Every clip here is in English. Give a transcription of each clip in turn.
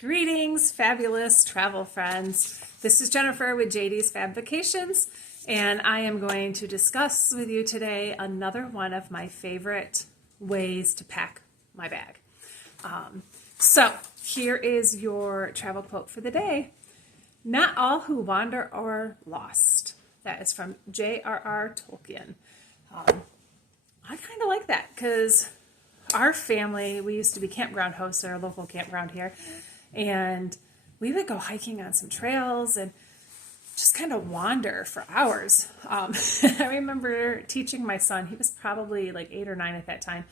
Greetings, fabulous travel friends. This is Jennifer with JD's Fab Vacations, and I am going to discuss with you today another one of my favorite ways to pack my bag. So here is your travel quote for the day. Not all who wander are lost. That is from J.R.R. Tolkien. I kind of like that because our family, we used to be campground hosts at our local campground here, and we would go hiking on some trails and just kind of wander for hours. I remember teaching my son, he was probably like 8 or 9 at that time.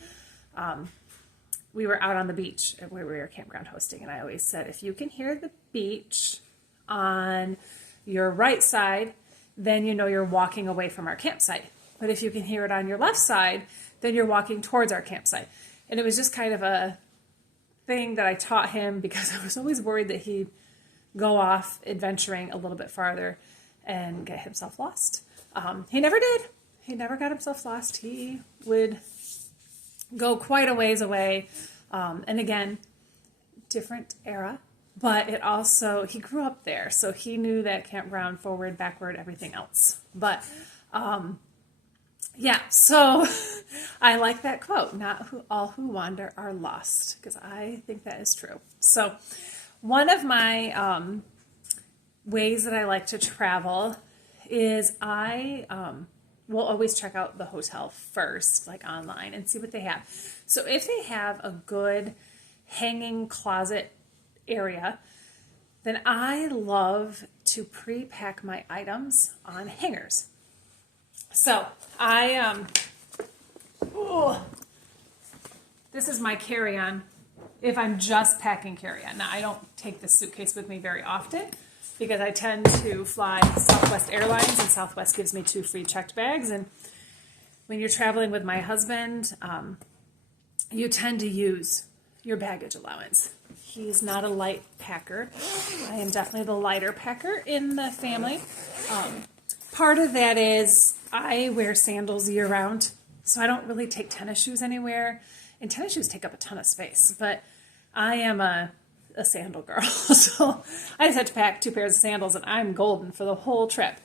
We were out on the beach where we were campground hosting, and I always said, if you can hear the beach on your right side, then you know you're walking away from our campsite. But if you can hear it on your left side, then you're walking towards our campsite. And it was just kind of a thing that I taught him because I was always worried that he'd go off adventuring a little bit farther and get himself lost. He never did. He never got himself lost. He would go quite a ways away. And again, different era, but it also, he grew up there. So he knew that campground, forward, backward, everything else. But yeah, so I like that quote, not all who wander are lost, because I think that is true. So one of my ways that I like to travel is I will always check out the hotel first, like online, and see what they have. So if they have a good hanging closet area, then I love to pre-pack my items on hangers. So this is my carry-on if I'm just packing carry-on. Now, I don't take this suitcase with me very often because I tend to fly Southwest Airlines, and Southwest gives me 2 free checked bags. And when you're traveling with my husband, you tend to use your baggage allowance. He's not a light packer. I am definitely the lighter packer in the family. Part of that is I wear sandals year round, so I don't really take tennis shoes anywhere, and tennis shoes take up a ton of space, but I am a sandal girl, so I just had to pack 2 pairs of sandals, and I'm golden for the whole trip.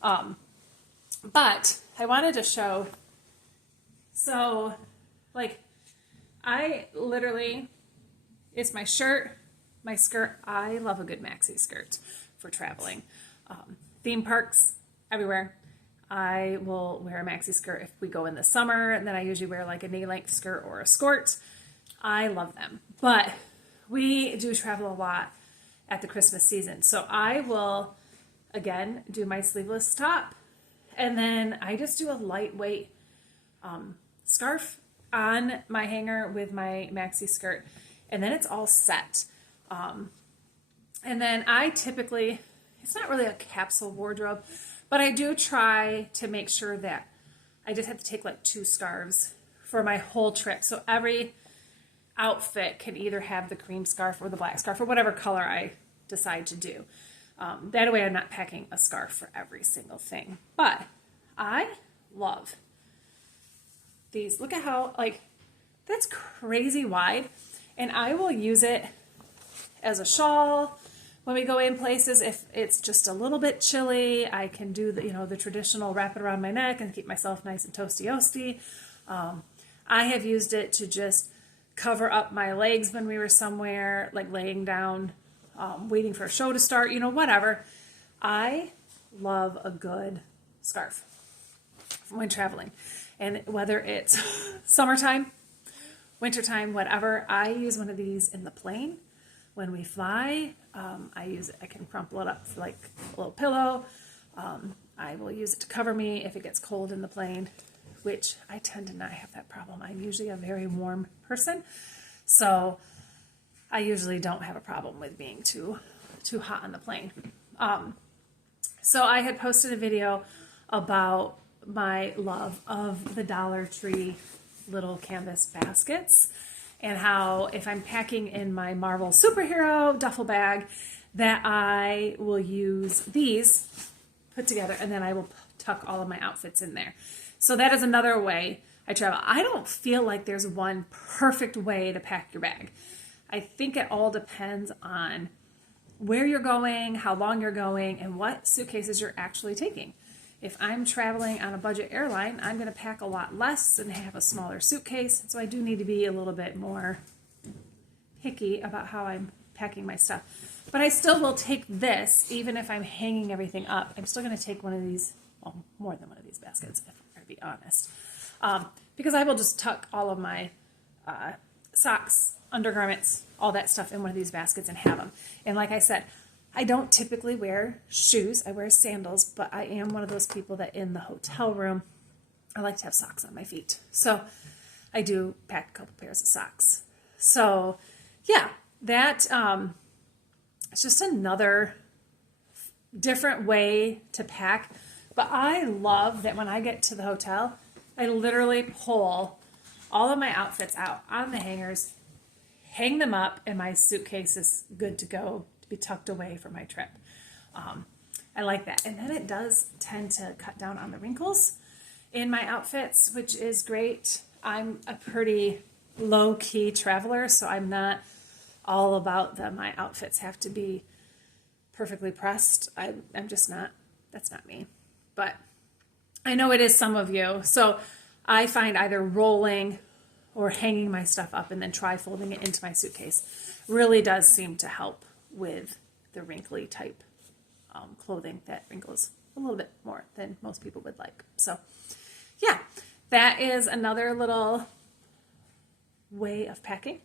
But I wanted to show, so like I literally, it's my shirt, my skirt. I love a good maxi skirt for traveling. Theme parks, everywhere. I will wear a maxi skirt if we go in the summer, and then I usually wear like a knee-length skirt or a skirt. I love them. But we do travel a lot at the Christmas season. So I will, again, do my sleeveless top, and then I just do a lightweight scarf on my hanger with my maxi skirt, and then it's all set. And then I typically, it's not really a capsule wardrobe, but I do try to make sure that I just have to take like 2 scarves for my whole trip. So every outfit can either have the cream scarf or the black scarf or whatever color I decide to do. That way I'm not packing a scarf for every single thing. But I love these. Look at how, like, that's crazy wide. And I will use it as a shawl when we go in places. If it's just a little bit chilly, I can do the traditional wrap it around my neck and keep myself nice and toasty-oasty. I have used it to just cover up my legs when we were somewhere, like laying down, waiting for a show to start, whatever. I love a good scarf when traveling. And whether it's summertime, wintertime, whatever, I use one of these in the plane. When we fly, I can crumple it up for like a little pillow. I will use it to cover me if it gets cold in the plane, which I tend to not have that problem. I'm usually a very warm person, so I usually don't have a problem with being too hot on the plane. So I had posted a video about my love of the Dollar Tree little canvas baskets, and how if I'm packing in my Marvel superhero duffel bag, that I will use these put together, and then I will tuck all of my outfits in there. So that is another way I travel. I don't feel like there's one perfect way to pack your bag. I think it all depends on where you're going, how long you're going, and what suitcases you're actually taking. If I'm traveling on a budget airline, I'm going to pack a lot less and have a smaller suitcase. So I do need to be a little bit more picky about how I'm packing my stuff. But I still will take this, even if I'm hanging everything up. I'm still going to take one of these, well, more than one of these baskets, if I'm going to be honest. Because I will just tuck all of my socks, undergarments, all that stuff in one of these baskets and have them. And like I said, I don't typically wear shoes. I wear sandals, but I am one of those people that in the hotel room, I like to have socks on my feet. So I do pack a couple pairs of socks. So yeah, that it's just another different way to pack. But I love that when I get to the hotel, I literally pull all of my outfits out on the hangers, hang them up, and my suitcase is good to go to be tucked away for my trip. I like that. And then it does tend to cut down on the wrinkles in my outfits, which is great. I'm a pretty low-key traveler, so I'm not all about that my outfits have to be perfectly pressed. I'm just not. That's not me. But I know it is some of you. So I find either rolling or hanging my stuff up and then folding it into my suitcase really does seem to help with the wrinkly type clothing that wrinkles a little bit more than most people would like. So yeah, that is another little way of packing.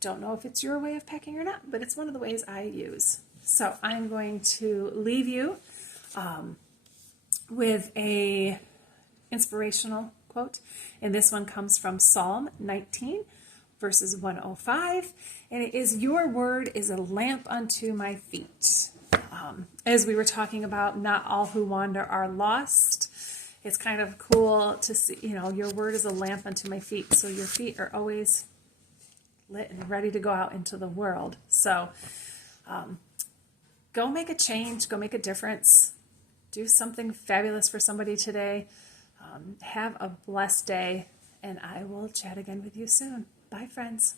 Don't know if it's your way of packing or not, but it's one of the ways I use. So I'm going to leave you with a inspirational quote, and this one comes from Psalm 19 verses 105, and it is, "Your word is a lamp unto my feet." As we were talking about, not all who wander are lost. It's kind of cool to see, your word is a lamp unto my feet, so your feet are always lit and ready to go out into the world. So go make a change, go make a difference, do something fabulous for somebody today. Have a blessed day, and I will chat again with you soon. Bye, friends.